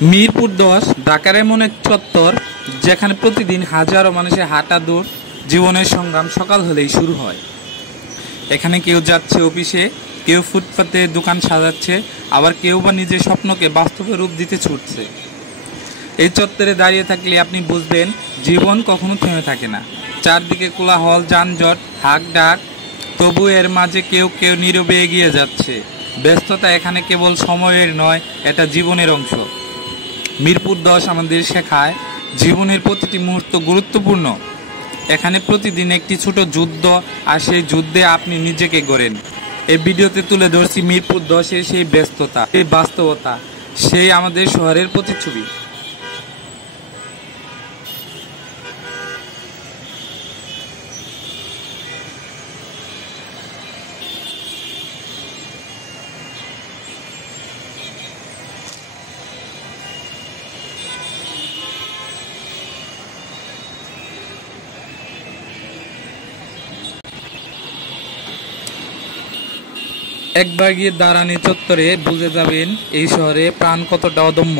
মিরপুর ১০ ঢাকার এমন এক চত্বর যেখানে প্রতিদিন হাজারো মানুষের হাঁটা দৌড়, জীবনের সংগ্রাম সকাল হলেই শুরু হয়। এখানে কেউ যাচ্ছে অফিসে, কেউ ফুটপাতে দোকান সাজাচ্ছে, আবার কেউ বা নিজের স্বপ্নকে বাস্তবে রূপ দিতে ছুটছে। এই চত্বরে দাঁড়িয়ে থাকলে আপনি বুঝবেন জীবন কখনো থেমে থাকে না। চারদিকে কোলাহল, যানজট, হাঁক ডাক, তবু এর মাঝে কেউ কেউ নীরবে এগিয়ে যাচ্ছে। ব্যস্ততা এখানে কেবল সময়ের নয়, এটা জীবনের অংশ। মিরপুর ১০ আমাদের শেখায় জীবনের প্রতিটি মুহূর্ত গুরুত্বপূর্ণ। এখানে প্রতিদিন একটি ছোট যুদ্ধ, আর সেই যুদ্ধে আপনি নিজেকে গড়েন। এই ভিডিওতে তুলে ধরছি মিরপুর ১০-এর সেই ব্যস্ততা, সেই বাস্তবতা, সেই আমাদের শহরের প্রতিচ্ছবি। একবার গিয়ে দাঁড়ান এই চত্বরে, বুঝে যাবেন এই শহরে প্রাণ কতটা অদম্য।